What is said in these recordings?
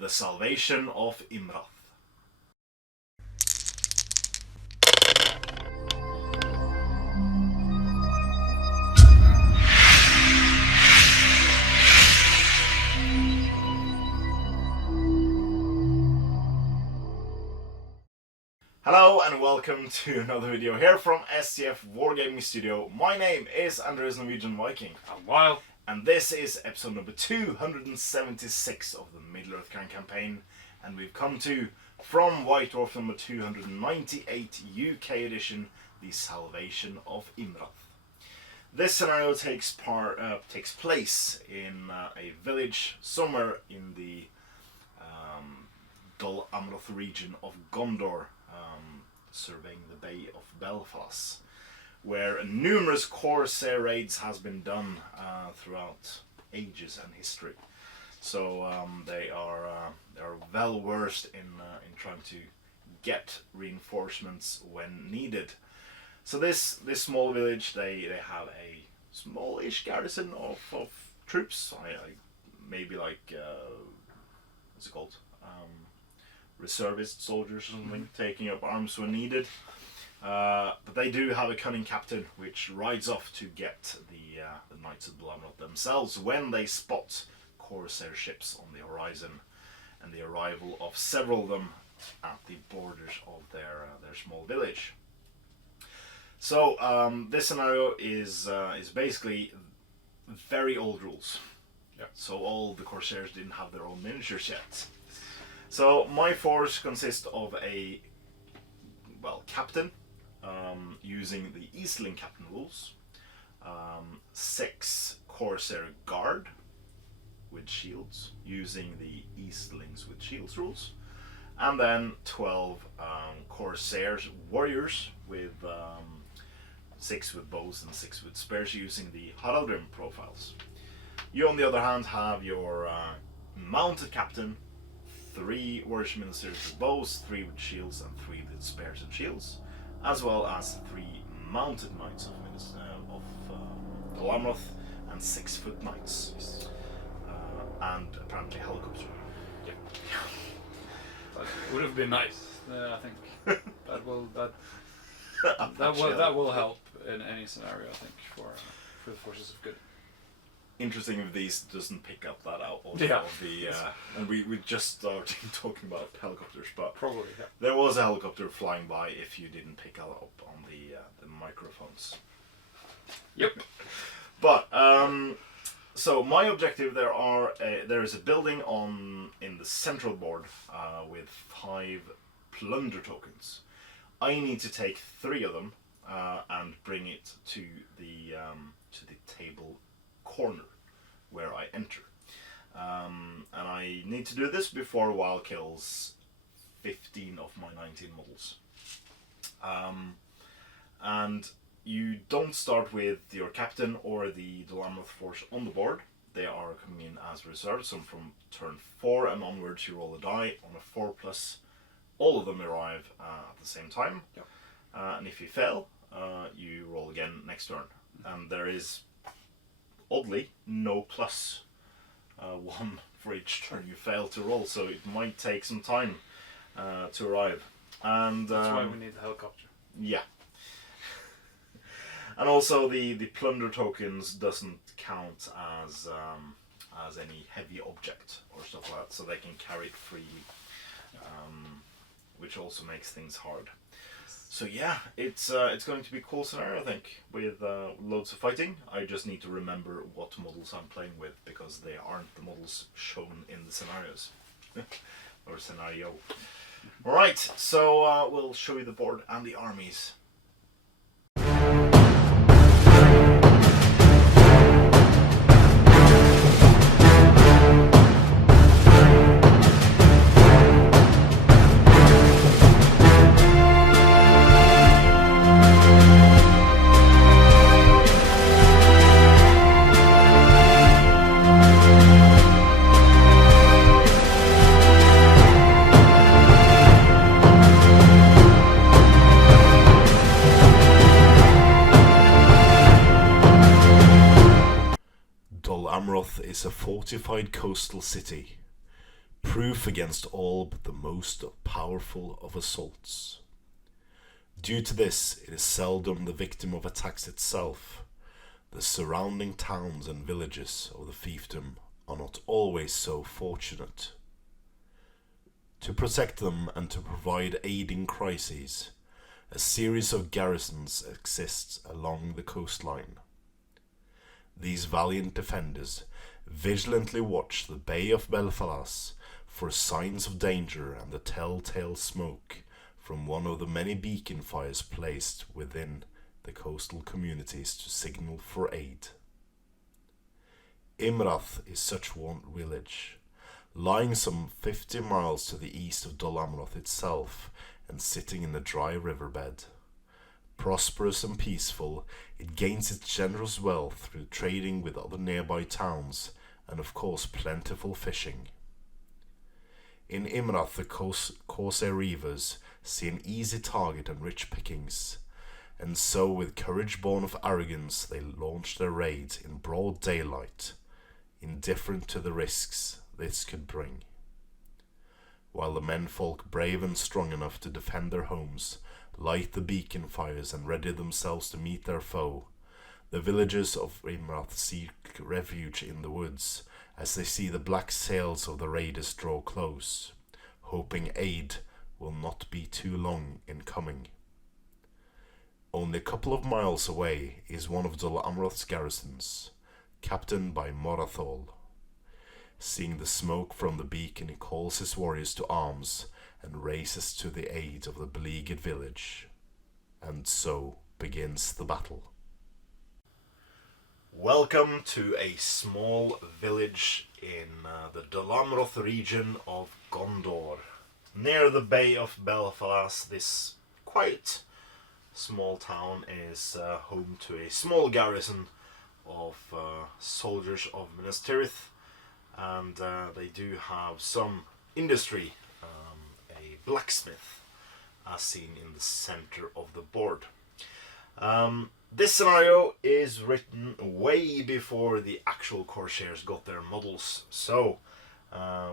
The Salvation of Imrath. Hello and welcome to another video here from STF Wargaming Studio. My name is Andres Norwegian Viking. I'm Wild. And this is episode number 276 of the Middle-earth campaign. And we've come to, from White Dwarf number 298 UK edition, The Salvation of Imrath. This scenario takes place in a village somewhere in the Dol Amroth region of Gondor, surveying the Bay of Belfast, where numerous Corsair raids has been done throughout ages and history. So they are well versed in trying to get reinforcements when needed. So this small village, they have a smallish garrison of troops. Maybe like what's it called? Reservist soldiers or something, taking up arms when needed. But they do have a cunning captain which rides off to get the Knights of Amroth themselves when they spot Corsair ships on the horizon and the arrival of several of them at the borders of their small village. So this scenario is basically very old rules. Yeah. So all the Corsairs didn't have their own miniatures yet. So my force consists of a captain, using the Eastling captain rules, 6 Corsair guard with shields, using the Eastlings with shields rules, and then 12 Corsairs warriors with 6 with bows and 6 with spears, using the Haraldrim profiles. You, on the other hand, have your mounted captain, 3 warrior ministers with bows, 3 with shields, and 3 with spears and shields, as well as 3 mounted knights of Dol Amroth and 6-foot knights, and apparently helicopter. Yeah. That would have been nice. I think that will help in any scenario. I think for the forces of good. Interesting if these doesn't pick up that out of Yeah. the and we just started talking about helicopters, but Probably, yeah. there was a helicopter flying by if you didn't pick it up on the microphones. Yep. But so my objective, there is a building in the central board with 5 plunder tokens. I need to take 3 of them and bring it to the table corner where I enter, and I need to do this before WoW kills 15 of my 19 models. And you don't start with your captain or the Dol Amroth force on the board. They are coming in as reserves. So from turn 4 and onwards, you roll a die. On a 4+, all of them arrive at the same time. Yep. And if you fail, you roll again next turn. And there is, oddly, no plus 1 for each turn you fail to roll. So it might take some time to arrive. And That's why we need the helicopter. Yeah. And also the plunder tokens doesn't count as any heavy object or stuff like that, so they can carry it freely, which also makes things hard. So yeah, it's going to be a cool scenario, I think, with loads of fighting. I just need to remember what models I'm playing with, because they aren't the models shown in the scenarios or scenario. All right, so we'll show you the board and the armies. Amroth is a fortified coastal city, proof against all but the most powerful of assaults. Due to this, it is seldom the victim of attacks itself. The surrounding towns and villages of the fiefdom are not always so fortunate. To protect them and to provide aid in crises, a series of garrisons exists along the coastline. These valiant defenders vigilantly watch the Bay of Belfalas for signs of danger and the telltale smoke from one of the many beacon fires placed within the coastal communities to signal for aid. Imrath is such one village, lying some 50 miles to the east of Dol Amroth itself and sitting in the dry riverbed. Prosperous and peaceful, it gains its generous wealth through trading with other nearby towns and of course plentiful fishing. In Imrath the Corsair Raiders see an easy target and rich pickings, and so with courage born of arrogance they launch their raid in broad daylight, indifferent to the risks this could bring. While the menfolk brave and strong enough to defend their homes, light the beacon fires and ready themselves to meet their foe, the villagers of Imrath seek refuge in the woods as they see the black sails of the raiders draw close, hoping aid will not be too long in coming. Only a couple of miles away is one of Dol Amroth's garrisons, captained by Morathol. Seeing the smoke from the beacon, he calls his warriors to arms and races to the aid of the beleaguered village. And so begins the battle. Welcome to a small village in the Dol Amroth region of Gondor. Near the Bay of Belfalas, this quite small town is home to a small garrison of soldiers of Minas Tirith, and they do have some industry, a blacksmith, as seen in the center of the board. This scenario is written way before the actual Corsairs got their models, so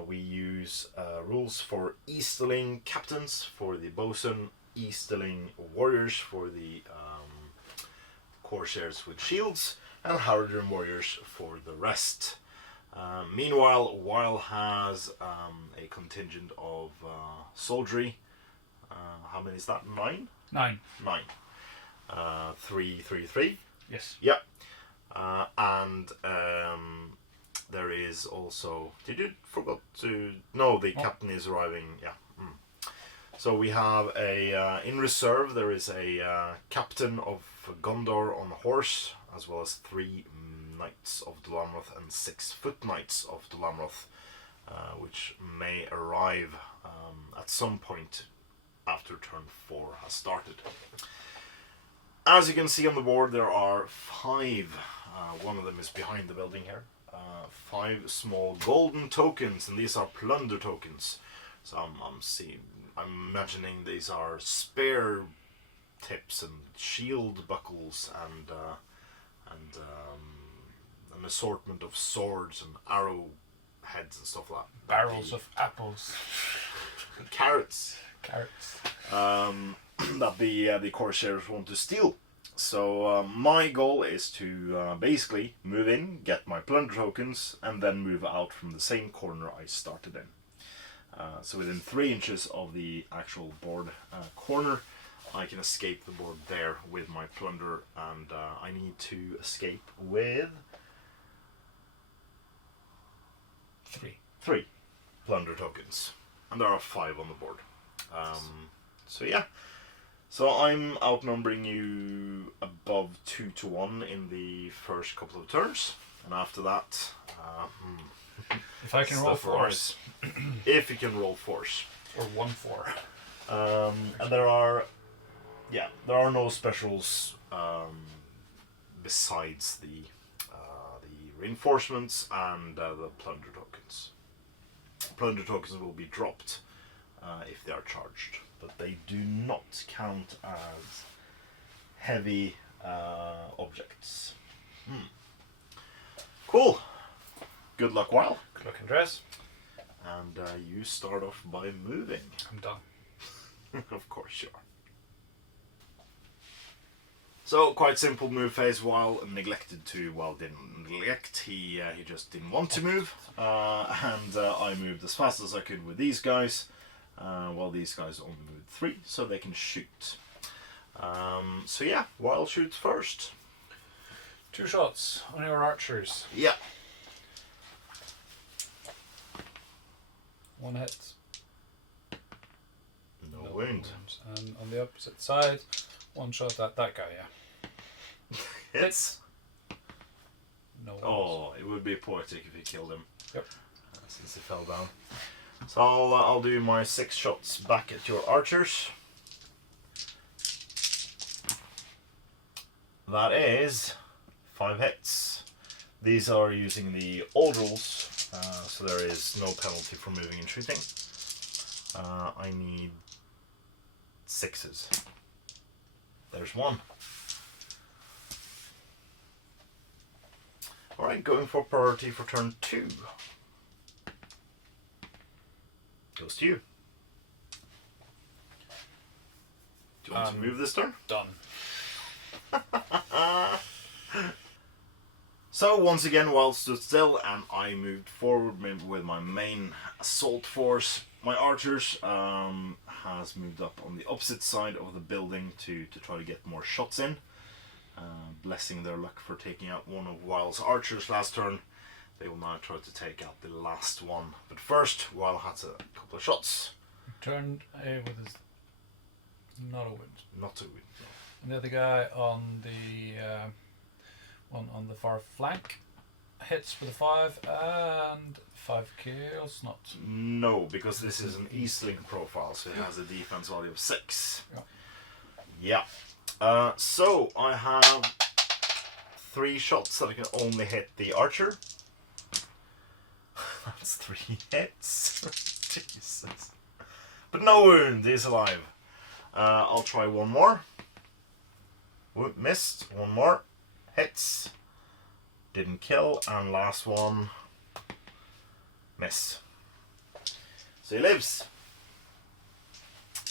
we use rules for Easterling captains for the bosun, Easterling warriors for the Corsairs with shields, and Harridan warriors for the rest. Meanwhile, Weil has a contingent of soldiery. How many is that? 9? 9. 9. 3. Yes. Yep. And there is also. Did you forgot to? No, the captain is arriving. Yeah. So we have a in reserve. There is a captain of Gondor on a horse, as well as 3 knights of Dol Amroth and 6 foot knights of Dol Amroth, which may arrive at some point after turn 4 has started. As you can see on the board, there are 5. One of them is behind the building here. 5 small golden tokens, and these are plunder tokens. So I'm imagining these are spear tips and shield buckles and an assortment of swords and arrow heads and stuff like that. Barrels of apples. Carrots. Carrots. That the Corsairs want to steal. So my goal is to basically move in, get my plunder tokens, and then move out from the same corner I started in. So within 3 inches of the actual board corner, I can escape the board there with my plunder, and I need to escape with 3 plunder tokens, and there are 5 on the board. So yeah, so I'm outnumbering you above 2 to 1 in the first couple of turns, and after that, If I can roll force. If you can roll force. Or 1-4. And there are no specials besides the reinforcements and the plunder tokens. Plunder tokens will be dropped if they are charged, but they do not count as heavy objects. Cool. Good luck, Weil. Good luck and dress. And you start off by moving. I'm done. Of course you are. So, quite simple move phase. While didn't neglect. He just didn't want to move. And I moved as fast as I could with these guys. While these guys only moved 3, so they can shoot. So yeah, Wild shoots first. 2 shots on your archers. Yeah. 1 hit. No wound. And on the opposite side, 1 shot at that guy, yeah. Hits. No wounds. Oh, it would be poetic if he killed him. Yep. Since he fell down. So I'll do my 6 shots back at your archers. That is 5 hits. These are using the old rules, so there is no penalty for moving and shooting. I need 6s. There's 1. Alright, going for priority for turn 2. Goes to you. Do you want to move this turn? Done. So once again, Wild stood still and I moved forward with my main assault force. My archers has moved up on the opposite side of the building to try to get more shots in. Blessing their luck for taking out one of Wild's archers last turn. They will now try to take out the last one. But first, Wild has a couple of shots. Turned with his... Not a wound. Not a win. And the other guy on the one on the far flank hits with a 5 and 5 kills. Not. No, because this is an Eastlink profile, so it has a defense value of 6. Yeah. Yeah. So I have 3 shots that I can only hit the archer. That's 3 hits. Jesus. But no wound. He's alive. I'll try one more. Whoop, missed. 1 more. Hits. Didn't kill. And last one. Miss. So he lives.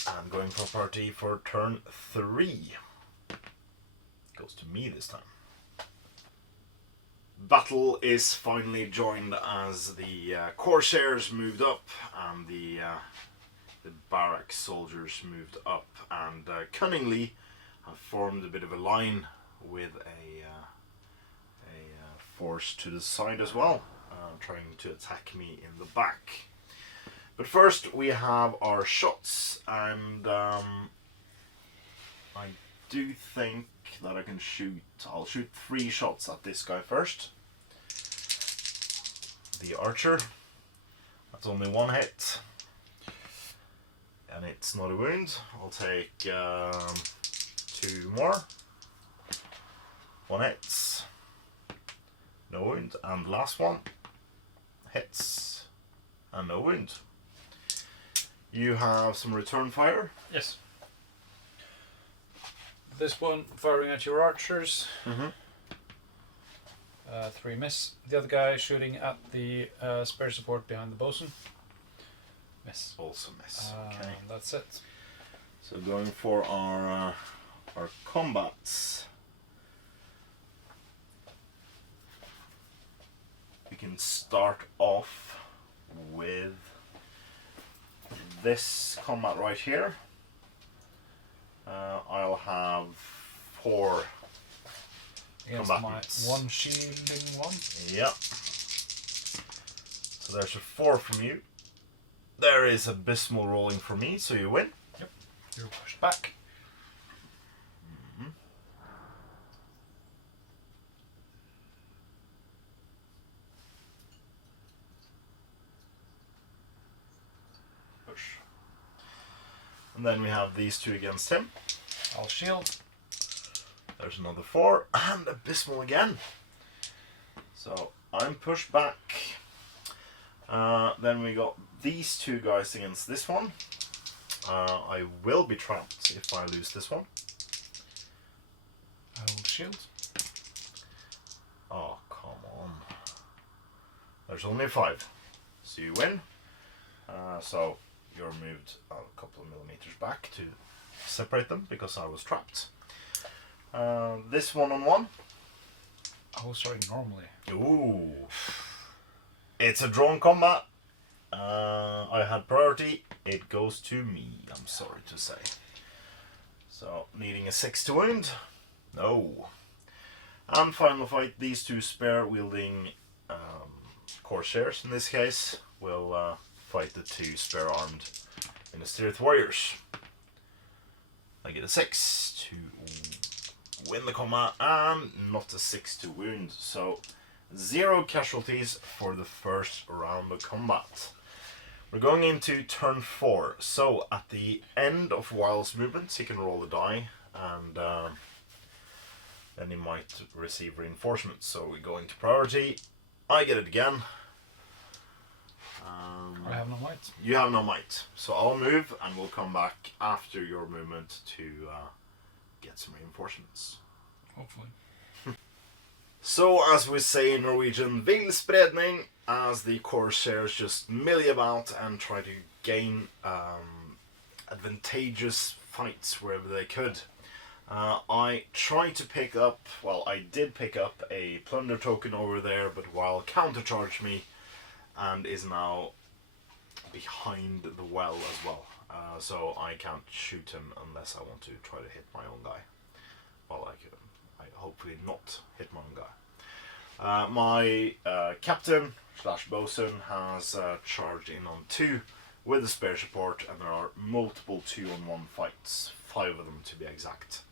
I'm going for party for turn 3. Goes to me this time. Battle is finally joined as the Corsairs moved up and the barrack soldiers moved up and cunningly have formed a bit of a line with a force to the side as well, trying to attack me in the back. But first we have our shots, and I do think that I can shoot. I'll shoot 3 shots at this guy first. The archer. That's only 1 hit. And it's not a wound. I'll take 2 more. 1 hits. No wound. And last one. Hits. And no wound. You have some return fire. Yes. This one firing at your archers. 3 miss. The other guy shooting at the spare support behind the bosun. Miss. Also miss. Okay. That's it. So going for our combats. We can start off with this combat right here. I'll have 4 Against my combatants. 1 shielding 1. Yep. So there's a 4 from you. There is abysmal rolling for me, so you win. Yep. You're pushed back. Push. And then we have these 2 against him. I'll shield. There's another 4, and abysmal again. So I'm pushed back. Then we got these 2 guys against this one. I will be trapped if I lose this one. I'll shield. Oh, come on. There's only 5. So you win. So you're moved a couple of millimeters back to separate them because I was trapped. This 1-on-1. I was starting normally. Ooh. It's a drawn combat. I had priority. It goes to me, I'm sorry to say. So, needing a 6 to wound. No. And final fight, these two spear wielding Corsairs in this case will fight the two spear armed Innistrith warriors. I get a 6 to win the combat and not a 6 to wound. So 0 casualties for the first round of combat. We're going into turn 4. So at the end of Wild's movements he can roll a die and then he might receive reinforcements. So we go into priority. I get it again. I have no might. You have no might. So I'll move and we'll come back after your movement to get some reinforcements. Hopefully. So as we say in Norwegian, villspredning, as the Corsairs just melee about and try to gain advantageous fights wherever they could. I tried to pick up, well I did pick up a plunder token over there, but Wild countercharged me and is now behind the well as well. So I can't shoot him unless I want to try to hit my own guy. Well, I hopefully not hit my own guy. My captain / bosun has charged in on 2 with the spare support, and there are multiple 2-on-1 fights, 5 of them to be exact.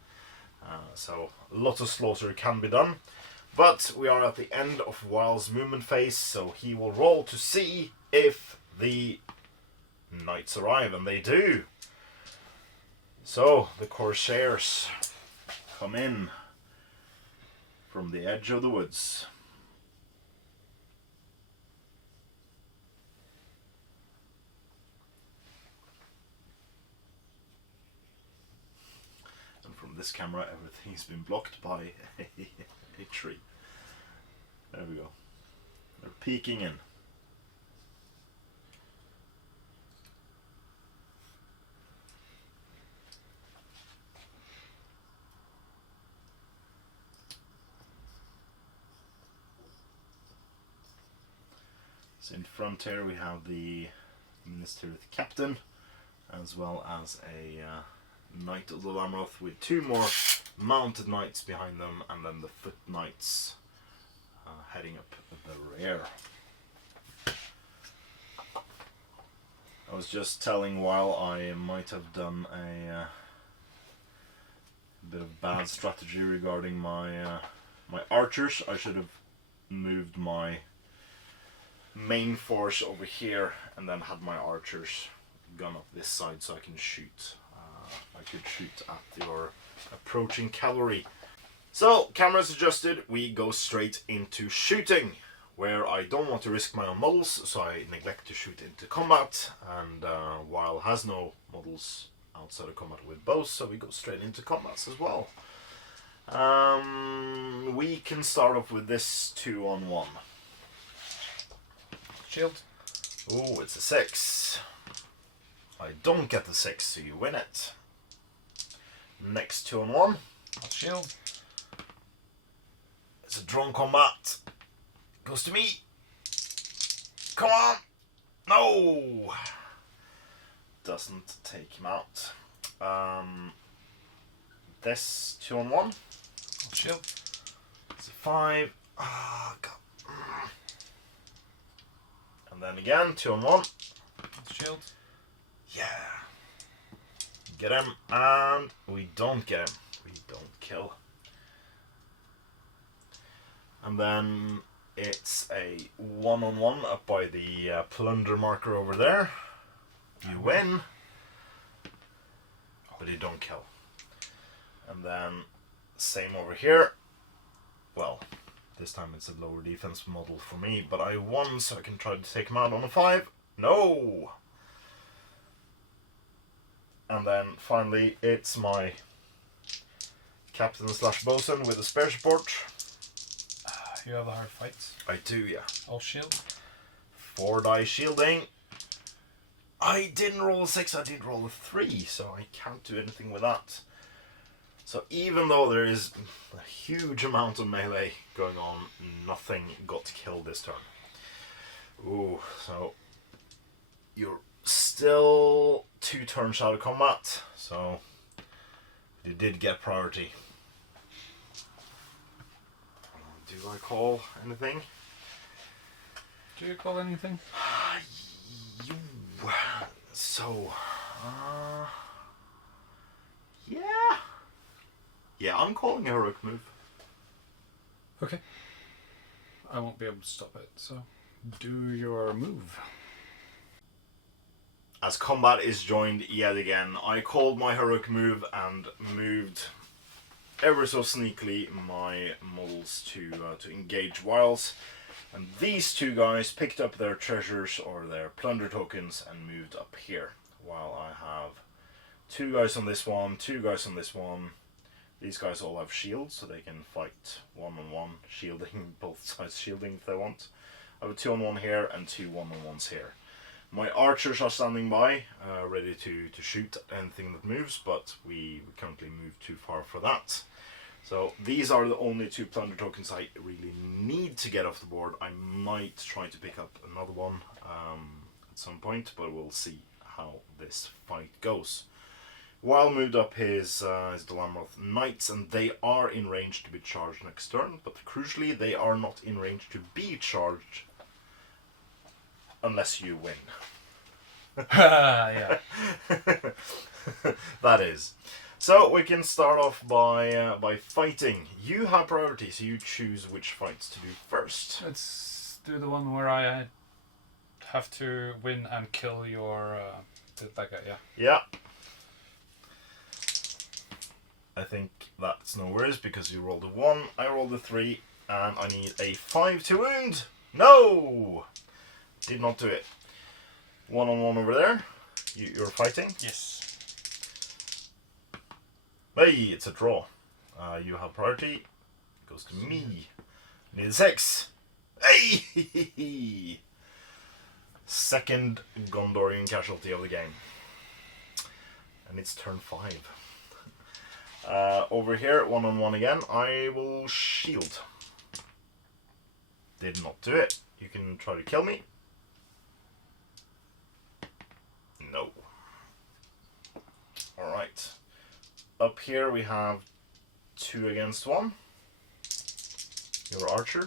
So a lot of slaughter can be done, but we are at the end of Wild's movement phase, so he will roll to see if the knights arrive, and they do. So the Corsairs come in from the edge of the woods. And from this camera everything's been blocked by a tree. There we go. They're peeking in. So in front here we have the Innistrith captain, as well as a knight of the Lamroth with 2 more mounted knights behind them, and then the foot knights heading up the rear. I was just telling while I might have done a bit of bad strategy regarding my my archers. I should have moved my main force over here and then had my archers gun up this side so I can shoot. I could shoot at your approaching cavalry. So, cameras adjusted, we go straight into shooting, where I don't want to risk my own models, so I neglect to shoot into combat, and Wild has no models outside of combat with bows, so we go straight into combats as well. We can start off with this 2-on-1. Shield. Oh, it's a 6. I don't get the 6, so you win it. Next 2-on-1. Shield. It's a drawn combat. Goes to me. Come on. No. Doesn't take him out. This 2-on-1. Shield. It's a 5. Ah, God. And then again, 2-on-1. Shield. Yeah. Get him, and we don't get him. We don't kill. And then it's a 1-on-1 up by the plunder marker over there. You win, but you don't kill. And then same over here. Well, this time it's a lower defense model for me, but I won, so I can try to take him out on a 5. No! And then finally it's my captain / bosun with a spare support. You have a hard fight. I do, yeah. All shield. 4 die shielding. I didn't roll a 6, I did roll a 3, so I can't do anything with that. So even though there is a huge amount of melee going on, nothing got killed this turn. Ooh, so you're still 2 turns out of combat, so you did get priority. Do I call anything? Do you call anything? You. So, yeah. Yeah, I'm calling a heroic move. Okay. I won't be able to stop it, so do your move. As combat is joined yet again, I called my heroic move and moved ever so sneakily my models to engage whiles. And these 2 guys picked up their treasures or their plunder tokens and moved up here. While I have 2 guys on this one, 2 guys on this one. These guys all have shields, so they can fight 1-on-1, shielding, both sides shielding if they want. I have a 2-on-1 here and 2 1-on-1s here. My archers are standing by, ready to shoot at anything that moves, but we currently move too far for that. So these are the only 2 plunder tokens I really need to get off the board. I might try to pick up another one at some point, but we'll see how this fight goes. Weil moved up his Dolamarth Knights, and they are in range to be charged next turn, but crucially they are not in range to be charged unless you win. Yeah. That is. So we can start off by fighting. You have priority, so you choose which fights to do first. Let's do the one where I have to win and kill your that guy. Yeah. Yeah. I think that's no worries because you rolled a 1, I rolled a 3, and I need a 5 to wound. No! Did not do it. 1-on-1 over there. You're fighting. Yes. Hey, it's a draw. You have priority. Goes to me. Need a 6. Hey! Second Gondorian casualty of the game. And it's turn 5. Over here, 1-on-1 again. I will shield. Did not do it. You can try to kill me. No. Alright. Up here we have 2 against 1. Your archer.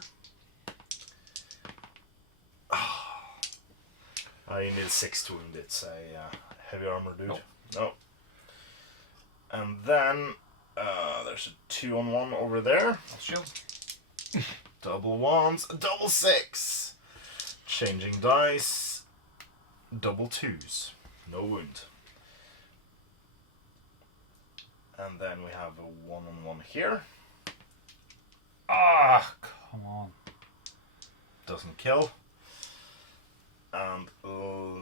I need 6 to wound. It's a heavy armor dude. Nope. No. And then there's a 2-on-1 over there. I'll shield. Double 1s, double 6. Changing dice. Double 2s. No wound. And then we have a 1-on-1 here. Ah, come on. Doesn't kill. And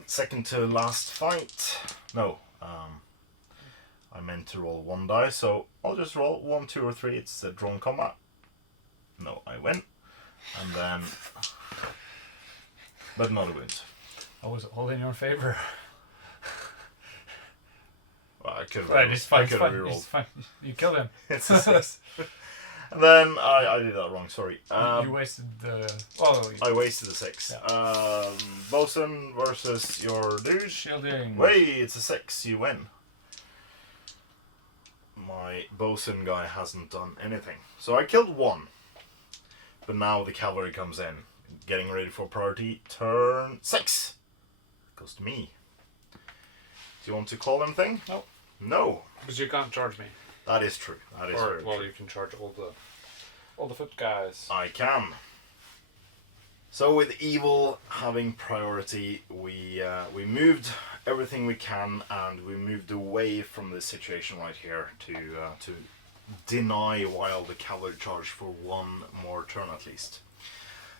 second to last fight. No, I meant to roll 1 die, so I'll just roll 1, 2, or 3. It's a drawn combat. No, I win. And then, but not a wound. I was all in your favor. Well, I could have Right, it's fine. rerolled. It's fine. You killed him. It's a 6. And then I did that wrong. Sorry. You wasted the. Oh, I wasted a 6. Yeah. Bosun versus your dude. shielding. Wait, it's a 6. You win. My bosun guy hasn't done anything. So I killed 1. But now the cavalry comes in. Getting ready for priority. Turn 6. Goes to me. Do you want to call anything? No. No. Because you can't charge me. That is true. That is very true. You can charge all the foot guys. I can. So with evil having priority, we moved everything we can, and we moved away from this situation right here to deny while the cavalry charge for 1 more turn at least.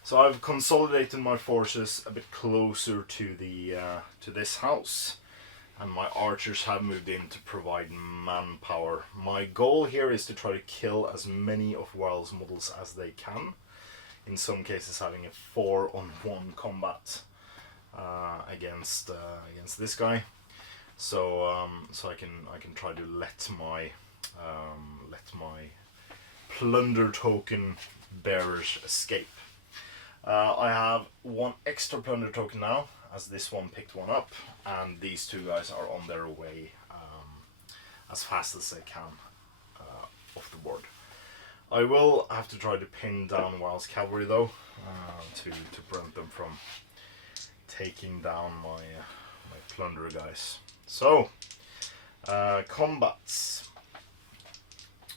So I've consolidated my forces a bit closer to the to this house, and my archers have moved in to provide manpower. My goal here is to try to kill as many of Wild's models as they can. In some cases having a 4-on-1 combat. against this guy. So so I can try to let my plunder token bearers escape. I have one extra plunder token now, as this one picked one up, and these two guys are on their way as fast as they can off the board. I will have to try to pin down Wild's cavalry though, to prevent them from taking down my plunder guys. So, combats.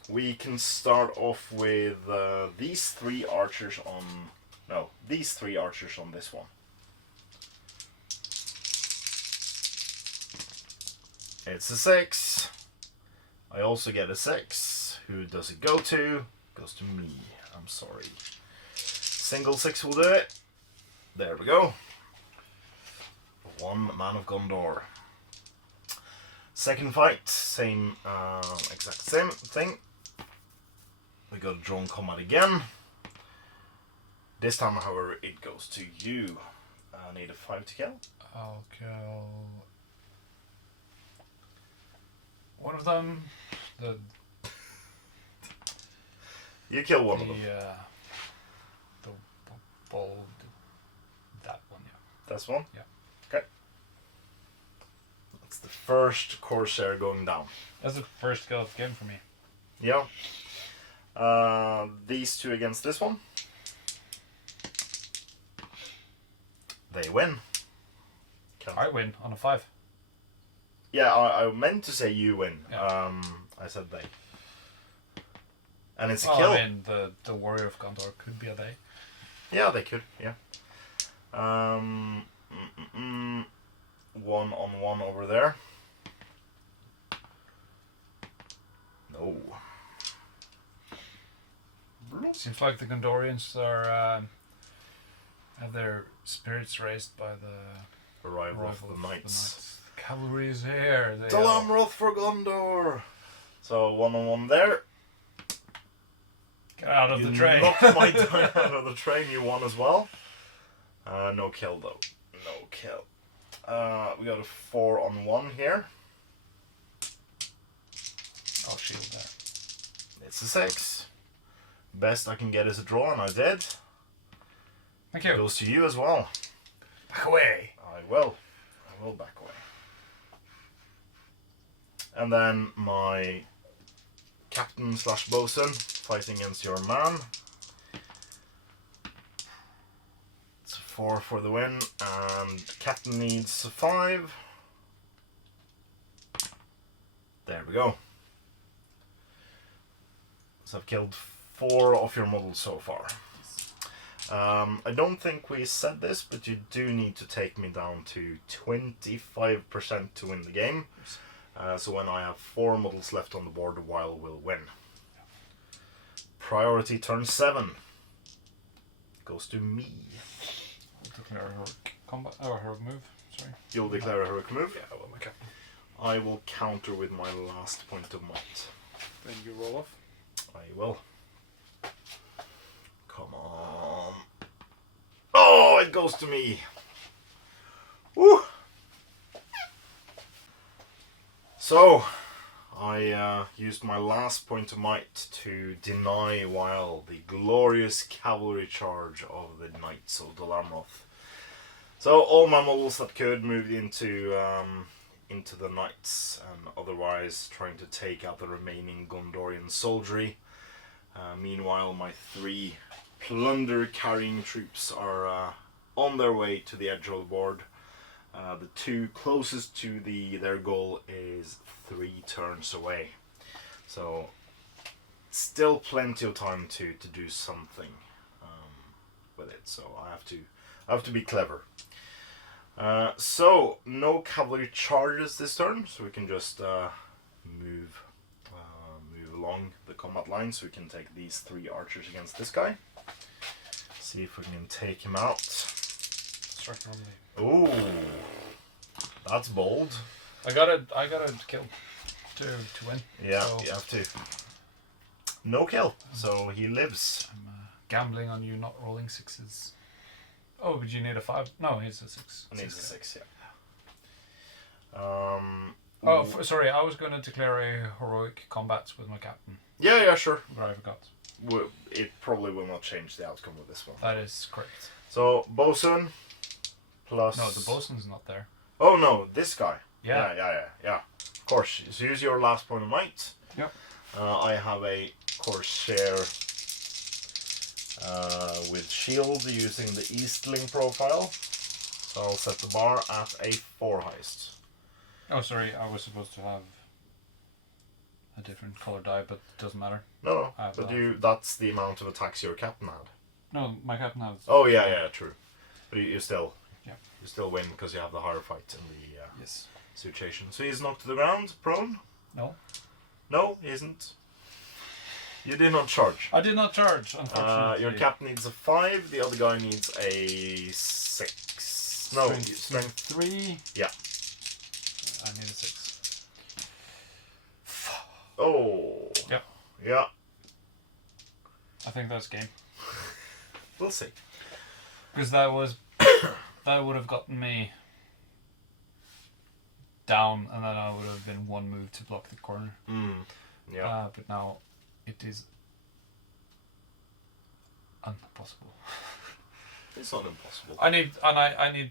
We can start off with these three archers on this one. It's a 6. I also get a 6. Who does it go to? Goes to me. I'm sorry. Single 6 will do it. There we go. One Man of Gondor. Second fight, same exact same thing. We got a drawn combat again. This time, however, it goes to you. I need a 5 to kill. I'll kill one of them. You kill one of them. The ball. That one, yeah. That's one? Yeah. Okay. That's the first Corsair going down. That's the first kill of the game for me. Yeah. These two against this one. They win. I win on a 5. Yeah, I meant to say you win. Yeah. I said they. And it's a Well, kill. I mean, the Warrior of Gondor could be a they. Yeah, they could. Yeah. 1-on-1 over there. No. Seems like the Gondorians are have their spirits raised by the Arrival of the Knights. The cavalry is here. They Dalamroth for Gondor. So 1-on-1 there. Get out of the train. You knocked my guy out of the train. You won as well. No kill though. No kill. We got a 4-on-1 here. I'll shield that. It's a 6. Best I can get is a draw, and I did. Thank you. It goes to you as well. Back away. I will back away. And then my captain / bosun fighting against your man. It's a 4 for the win, and captain needs a 5. There we go. So I've killed 4 of your models so far. I don't think we said this, but you do need to take me down to 25% to win the game. So when I have 4 models left on the board, the Wild will win. Priority turn 7 goes to me. I'll declare a heroic combat or heroic move. Sorry. You'll declare a heroic move. Yeah, well, my captain. I will counter with my last point of might. Then you roll off. I will. Come on. Oh, it goes to me. Woo! So, I used my last point of might to deny Wild the glorious cavalry charge of the Knights of Dalamroth. So all my models that could moved into the Knights, and otherwise trying to take out the remaining Gondorian soldiery. Meanwhile, my 3 plunder carrying troops are on their way to the edge of the board. The 2 closest to their goal is 3 turns away. So still plenty of time to do something with it. So I have to be clever. So no cavalry charges this turn, so we can just move along the combat line, so we can take these 3 archers against this guy. See if we can take him out. Ooh, that's bold. I gotta kill to win. Yeah, so you have to. No kill, so he lives. I'm gambling on you not rolling 6s. Oh, but you need a 5? No, he's a 6. It needs a 6, yeah. Sorry, I was going to declare a heroic combat with my captain. Yeah, sure. But I forgot. It probably will not change the outcome of this one. That is correct. So, bosun plus... No, the bosun's not there. Oh, no, this guy. Yeah. Yeah. Of course. So use your last point of might. Yep. I have a Corsair with shield using the Eastling profile. So I'll set the bar at a 4 highest. Oh, sorry, I was supposed to have a different color die, but it doesn't matter. No, but that's the amount of attacks your captain had. No, my captain has... Oh, yeah, true. But you still... Yeah. You still win because you have the higher fight in the yes. situation. So he's knocked to the ground, prone? No. No, he isn't. You did not charge. I did not charge, unfortunately. Your captain needs a 5, the other guy needs a 6. No, strength 3. Yeah. I need a 6. Oh. Yep. Yeah. I think that's game. We'll see. Because that was... that would have gotten me down, and then I would have been 1 move to block the corner. Yeah. But now it is impossible. It's not impossible. I need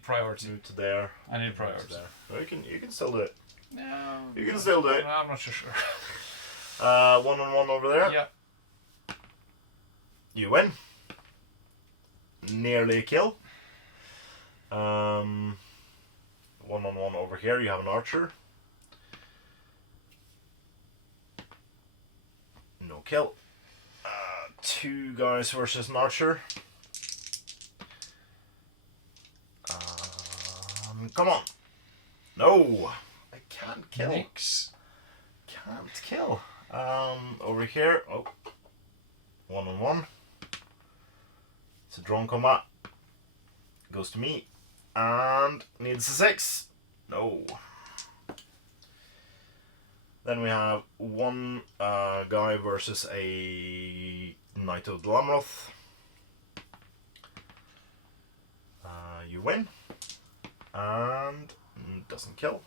priority. Move to there. I need priority. No, you can still do it. No, You can still do it. I'm not so sure. 1-on-1 over there. Yeah. You win. Nearly a kill. 1-on-1 over here. You have an archer. No kill. 2 guys versus an archer. Come on. No. I can't kill. Nix. Can't kill. Over here. Oh. 1-on-1. It's a drone combat. Goes to me. And needs a 6. No. Then we have 1 guy versus a Knight of Dlamroth. You win. And doesn't kill.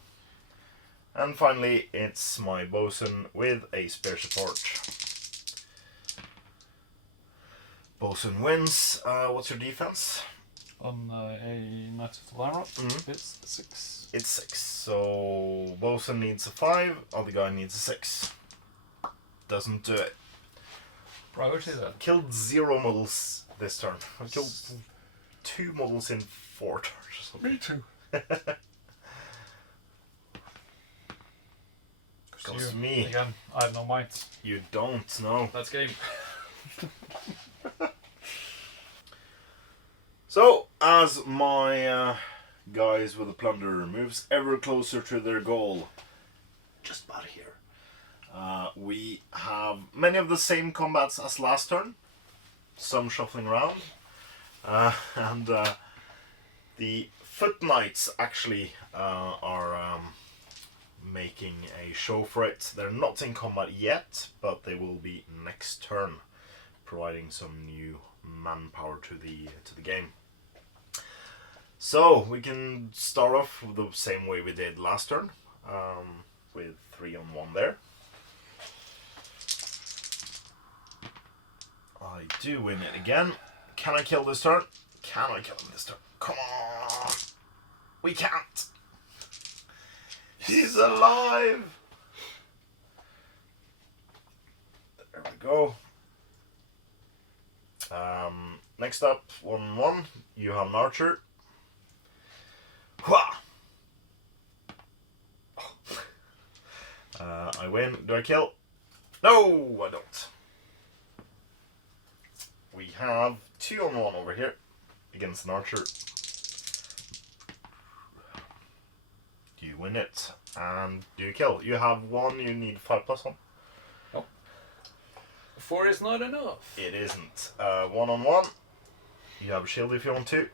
And finally, it's my bosun with a spear support. Bosun wins. What's your defense? On a Knight of Dlamroth, it's 6. It's 6. So bosun needs a 5. Other guy needs a 6. Doesn't do it. Priority then. Killed 0 models this turn. I killed 2 models in 4 turns or something. Me too. Goes to me. Again, I have no might. You don't know. That's game. So, as my guys with the plunder moves ever closer to their goal, just about here, we have many of the same combats as last turn, some shuffling around, and the Foot Knights actually are making a show for it. They're not in combat yet, but they will be next turn, providing some new manpower to the game. So we can start off with the same way we did last turn, with 3-on-1 there. I do win it again. Can I kill this turn? Can I kill him this turn? Come on! We can't! He's alive! There we go. Next up, 1-on-1. You have an archer. Hua! I win. Do I kill? No, I don't. We have 2-on-1 over here against an archer. Do you win it? And do you kill? You have 1, you need 5+1. Nope. 4 is not enough. It isn't. 1-on-1. You have a shield if you want to.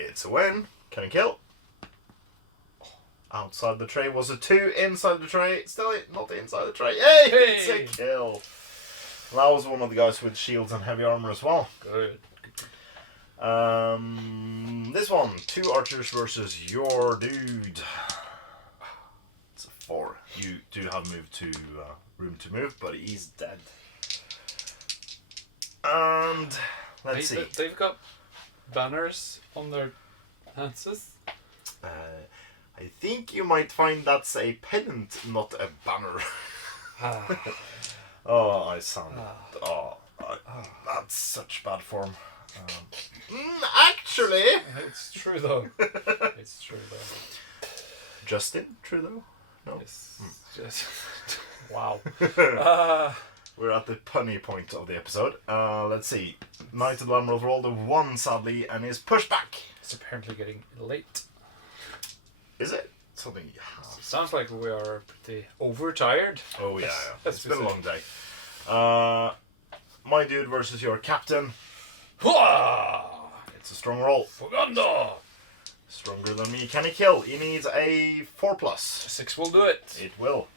It's a win. Can I kill? Outside the tray was a 2. Inside the tray, still not inside the tray. Yay! Hey! It's a kill. That was one of the guys with shields and heavy armor as well. Good. This one, 2 archers versus your dude. It's a 4. You do have room to move, but he's dead. And let's see. They've got banners on their lances. I think you might find that's a pennant, not a banner. Oh, I sound. That's such bad form. Actually, It's true though. It's true though. Justin, true though. No. Yes. Just wow. We're at the punny point of the episode. Let's see. Knight of the Emerald rolled a 1, sadly, and is pushed back. It's apparently getting late. Is it? Something. Sounds like we are pretty overtired. Oh, yeah. Let's It's been a see. long day. My dude versus your captain. Hua! It's a strong roll. Fuganda! Stronger than me. Can he kill? He needs a 4+. 6 will do it. It will.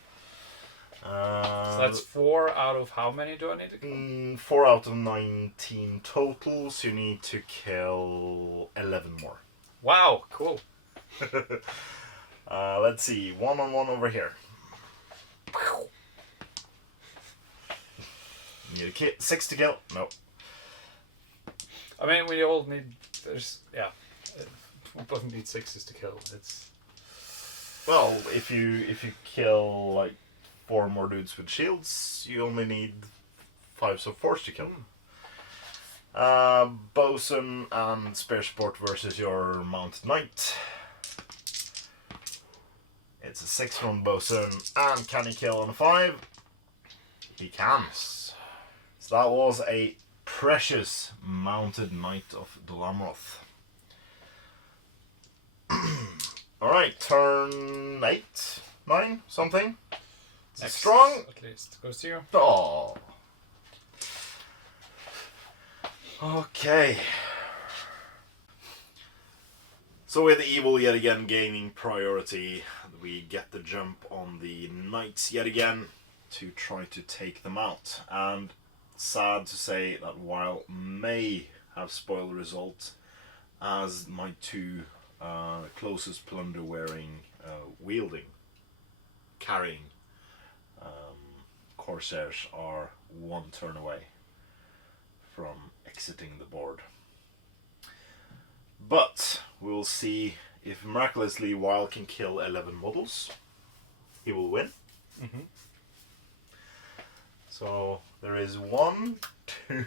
So that's 4 out of how many do I need to kill? 4 out of 19 total, so you need to kill 11 more. Wow, cool. Let's see, 1-on-1 over here. Need a 6 to kill. No. I mean, we all need. We both need 6s to kill. It's. Well, if you kill like 4 more dudes with shields, you only need 5s of force to kill them. Bosun and Spear Sport versus your Mounted Knight. It's a 6 from Bosun, and can he kill on a 5? He can. So that was a precious Mounted Knight of Dolamroth. Alright, turn 8, 9, something. Next, Strong. At least. Goes to you. Oh. Okay. So with evil yet again gaining priority, we get the jump on the knights yet again to try to take them out. And sad to say that while may have spoiled the result, as my 2 closest plunder wearing, carrying Corsairs are 1 turn away from exiting the board. But we'll see if miraculously Weil can kill 11 models. He will win. Mm-hmm. So there is 1, 2,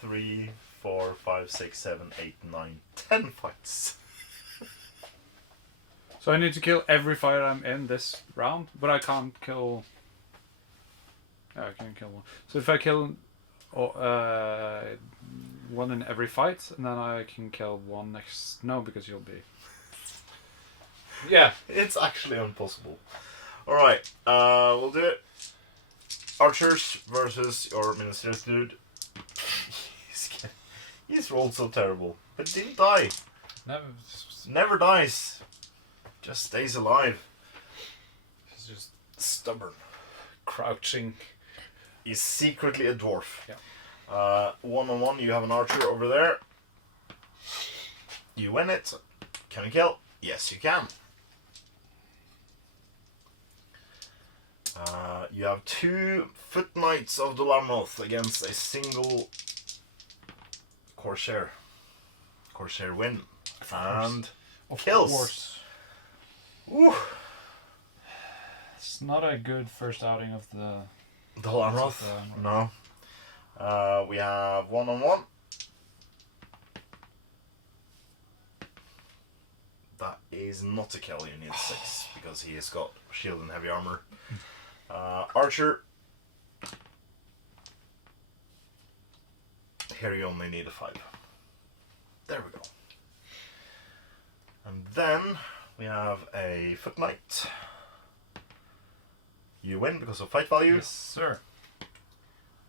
3, 4, 5, 6, 7, 8, 9, 10 fights. So I need to kill every fight I'm in this round, but I can't kill. Yeah, I can kill 1. So if I kill 1 in every fight, and then I can kill 1 next. No, because you'll be. Yeah. It's actually impossible. Alright, we'll do it. Archers versus your minister's dude. He's rolled so terrible, but didn't die. Never dies. Just stays alive. He's just Stubborn. crouching. He's secretly a dwarf. Yeah. 1-on-1, you have an archer over there. You win it. Can you kill? Yes, you can. You have 2 foot knights of the Lamroth against a single Corsair. Corsair win. And kills. Of course. Woo. It's not a good first outing of the. The Lamroth? No. We have 1-on-1. That is not a kill, you need 6 because he has got shield and heavy armor. Archer. Here you only need a 5. There we go. And then we have a foot knight. You win because of fight value. Yes, sir.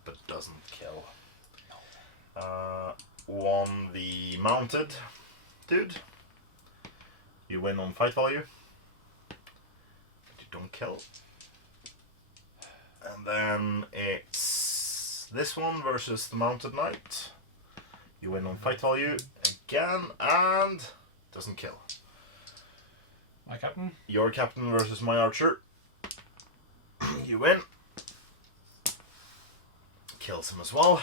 But doesn't kill. 1 the mounted dude. You win on fight value. But you don't kill. And then it's this one versus the mounted knight. You win on fight value again, and doesn't kill. My captain. Your captain versus my archer. You win. Kills him as well.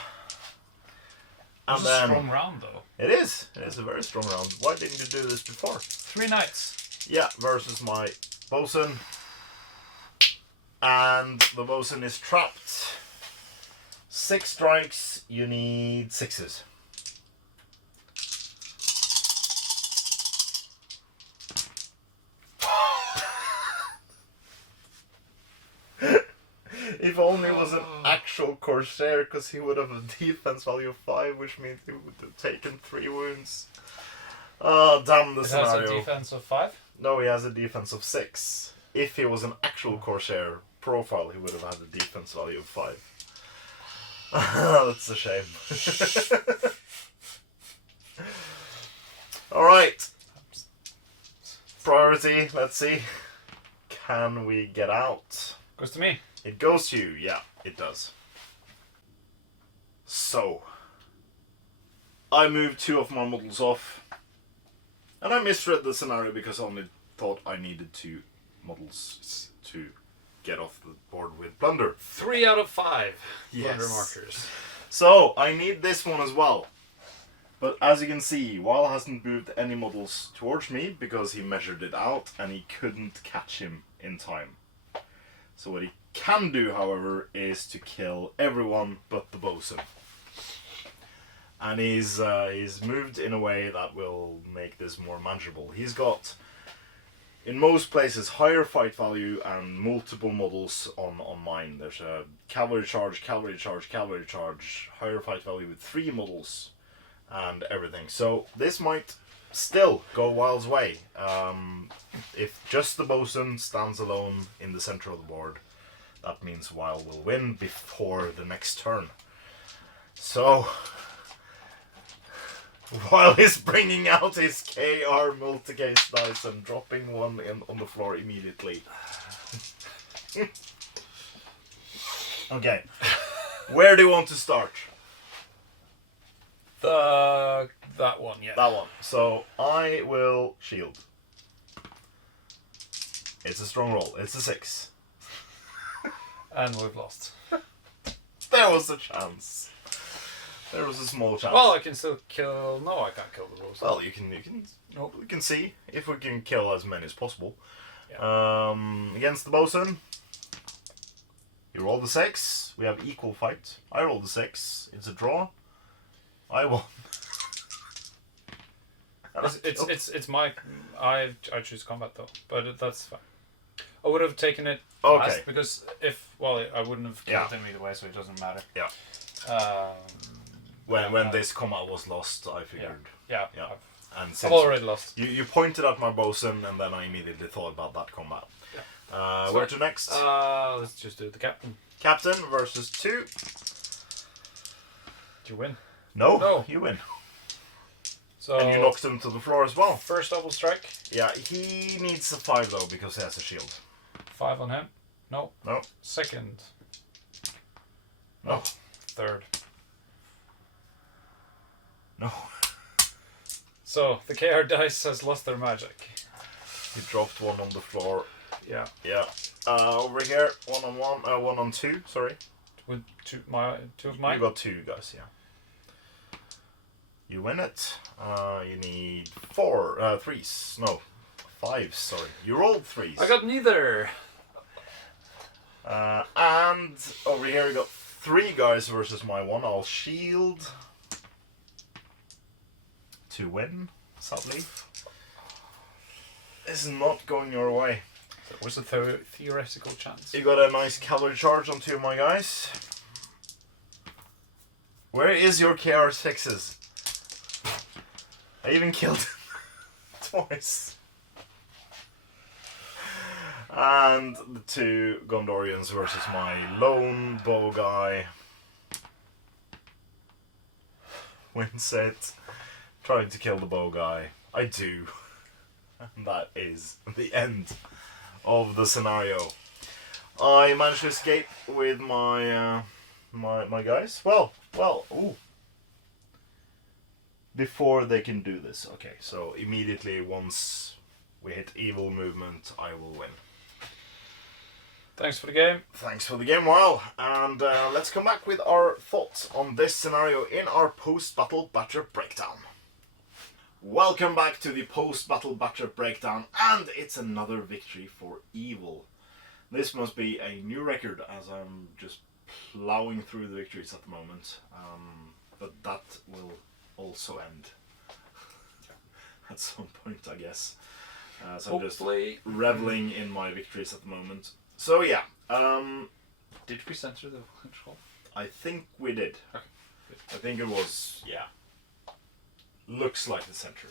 And It's a then strong round though. it is a very strong round. Why didn't you do this before? 3 knights. Yeah, versus my bosun. And the bosun is trapped. 6 strikes, you need 6s. If only it was an actual Corsair, because he would have a defense value of 5, which means he would have taken 3 wounds. Oh, damn the It scenario. has a defense of 5. No, he has a defense of 6. If he was an actual Corsair profile, he would have had a defense value of 5. That's a shame. Alright. Priority, let's see. Can we get out? Goes to me. It goes to you, yeah, it does. So, I moved 2 of my models off. And I misread the scenario because I only thought I needed 2 models to get off the board with plunder. 3 out of 5 Yes. plunder markers. So, I need this one as well. But as you can see, Weil hasn't moved any models towards me because he measured it out and he couldn't catch him in time. So what he can do, however, is to kill everyone but the bosun. And he's moved in a way that will make this more manageable. He's got, in most places, higher fight value and multiple models on mine. There's a cavalry charge, cavalry charge, cavalry charge, higher fight value with 3 models and everything. So this might still go Wild's way. If just the bosun stands alone in the center of the board, that means Wild will win before the next turn. So, while he's bringing out his KR multi-case dice and dropping one on the floor immediately. Okay, where do you want to start? That one, yeah. That one. So I will shield. It's a strong roll. It's a 6. And we've lost. There was a chance. There was a small chance. Well, I can still kill. No, I can't kill the bosun. Well, you can. Nope. We can see if we can kill as many as possible. Yeah. Against the bosun, you roll the 6. We have equal fight. I roll the 6. It's a draw. I won. It's my. I choose combat though, but that's fine. I would have taken it Okay. last because I wouldn't have killed him either way, so it doesn't matter. Yeah. Um, When this combat was lost, I figured. Yeah. Yeah. And I've since already lost. you pointed at my bosun, and then I immediately thought about that combat. Yeah. Where to next? Let's just do the captain. Captain versus 2. Do you win? No, you win. So And you knocked him to the floor as well. first double strike. Yeah, he needs a 5 though because he has a shield. 5 on him. No. No. Second. No. Third. No. So the KR dice has lost their magic. He dropped 1 on the floor. Yeah. Yeah. Over here, 1 on 1. 1 on 2. Sorry. With two of mine. You got 2 guys. Yeah. You win it. You need 3s. No, 5s. Sorry. You rolled 3s. I got neither. And over here we got 3 guys versus my 1. I'll shield to win, sadly. This is not going your way. So what's the theoretical chance? You got a nice cavalry charge on 2 of my guys. Where is your KR6s? I even killed him twice. And the 2 Gondorians versus my lone bow guy. Wins it. Trying to kill the bow guy. I do. And that is the end of the scenario. I managed to escape with my my guys. Well, ooh. before they can do this. Okay, so immediately once we hit evil movement, I will win. Thanks for the game. Thanks for the game, Weil. And let's come back with our thoughts on this scenario in our post-battle batter breakdown. Welcome back to the post-battle batter breakdown, and it's another victory for evil. This must be a new record as I'm just plowing through the victories at the moment. But that will also end at some point, I guess. So Hopefully. I'm just reveling in my victories at the moment. So yeah, Did we censor the control? I think we did. Okay. I think it was, yeah. Looks like the center.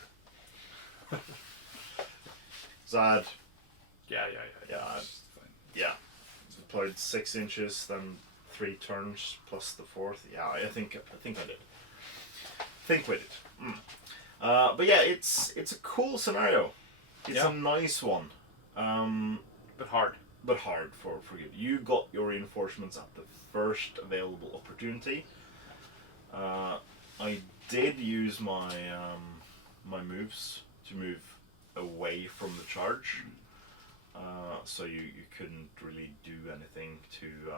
Sad. Yeah. Yeah. Deployed 6 inches, then 3 turns plus the 4th. Yeah, I think I did. Think we did. But yeah, it's a cool scenario. It's a nice one. But hard. But hard for you. You got your reinforcements at the first available opportunity. I did use my my moves to move away from the charge, so you couldn't really do anything to.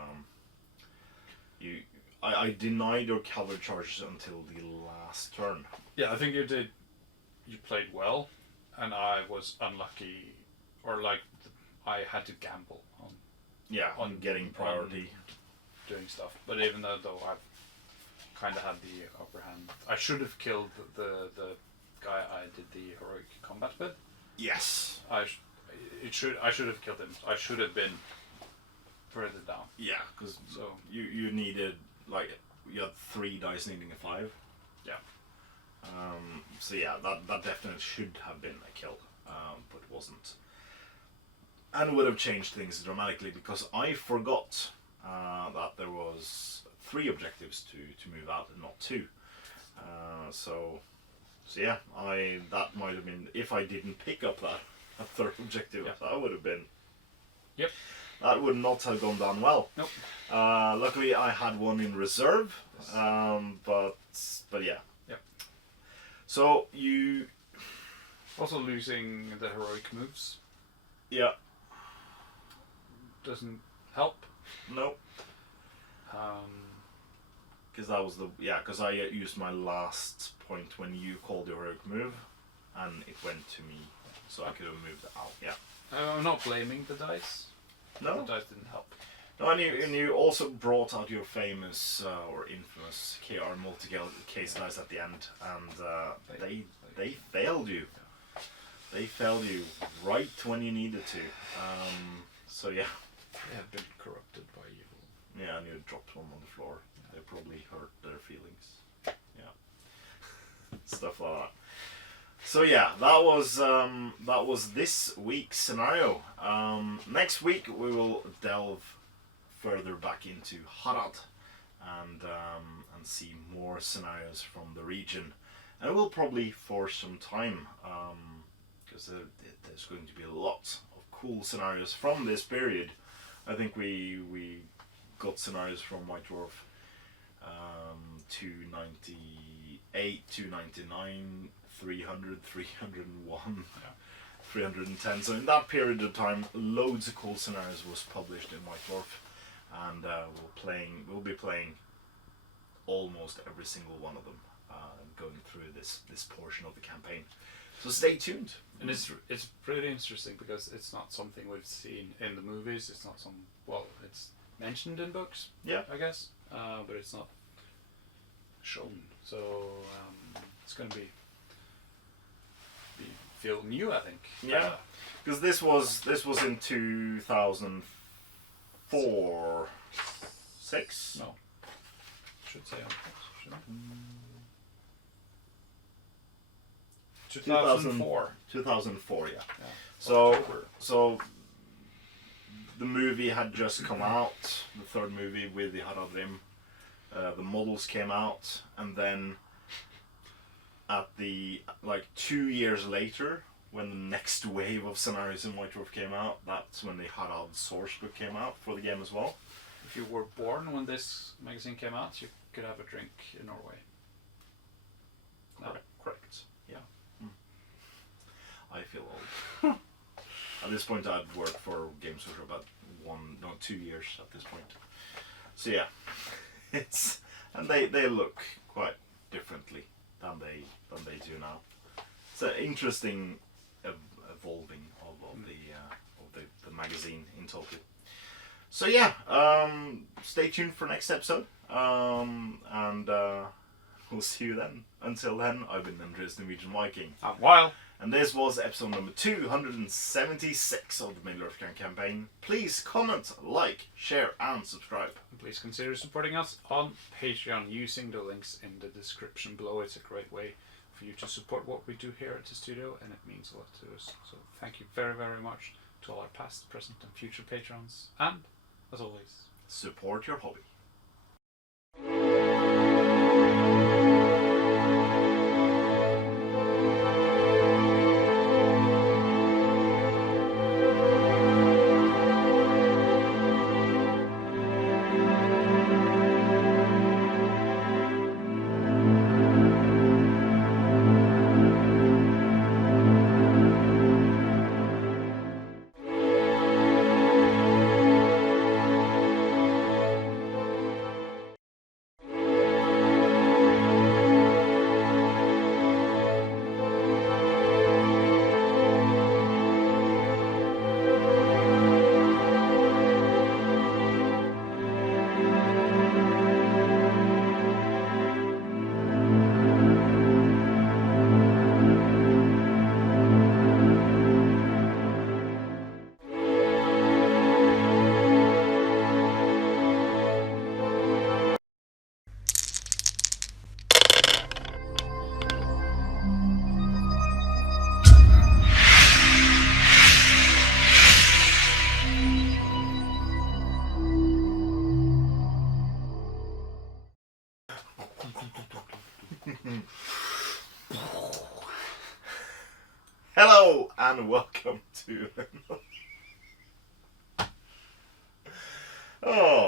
I denied your cavalry charges until the last turn. Yeah, I think you did. You played well, and I was unlucky, or I had to gamble on. Yeah, on getting priority, doing stuff. But even though I've kind of had the upper hand, I should have killed the guy I did the heroic combat with. Yes. I should have killed him. I should have been further down. Yeah, because you needed you had 3 dice needing a 5. Yeah. So yeah, that definitely should have been a kill, but it wasn't. And would have changed things dramatically because I forgot that there was 3 objectives to move out and not 2. So yeah, that might have been, if I didn't pick up that 3rd objective, that would have been. Yep. That would not have gone down well. Nope. Luckily, I had one in reserve, but yeah. Yep. So you also losing the heroic moves. Yeah. Doesn't help. No. Because that was because I used my last point when you called your heroic move, and it went to me, so I could have moved it out. Yeah. I'm not blaming the dice. No. The dice didn't help. No, and you also brought out your famous or infamous KR multi-case dice at the end, and they failed you. They failed you right when you needed to. So yeah. They have been corrupted by evil. Yeah, and you dropped one on the floor. They probably hurt their feelings. Yeah. Stuff like that. So yeah, that was this week's scenario. Next week we will delve further back into Harad and see more scenarios from the region, and we'll probably for some time because there's going to be a lot of cool scenarios from this period. I think we got scenarios from White Dwarf 298, 299, 300, 301, 310. So in that period of time, loads of cool scenarios was published in White Dwarf, and we'll be playing almost every single one of them, going through this portion of the campaign. So stay tuned. And it's pretty interesting because it's not something we've seen in the movies. It's not it's mentioned in books. Yeah, I guess, but it's not shown. So it's going to feel new, I think. Yeah, because this was in 2004, 6. No, should say shouldn't I? 2004. 2004, yeah. October. So the movie had just come out, the 3rd movie with the Haradrim. The models came out, and then at 2 years later, when the next wave of scenarios in White Dwarf came out, that's when the Harad source book came out for the game as well. If you were born when this magazine came out, you could have a drink in Norway. No. Correct. Yeah. I feel old. At this point, I'd worked for Games for about 2 years at this point. So yeah, and they look quite differently than they do now. It's an interesting evolving of the magazine in total. So yeah, stay tuned for next episode, and we'll see you then. Until then, I've been Andreas the Norwegian Viking. I'm Wild. And this was episode number 276 of the Middle-earth campaign. Please comment, like, share, and subscribe. And please consider supporting us on Patreon using the links in the description below. It's a great way for you to support what we do here at the studio, and it means a lot to us. So thank you very, very much to all our past, present, and future patrons. And, as always, support your hobby. Hello and welcome to oh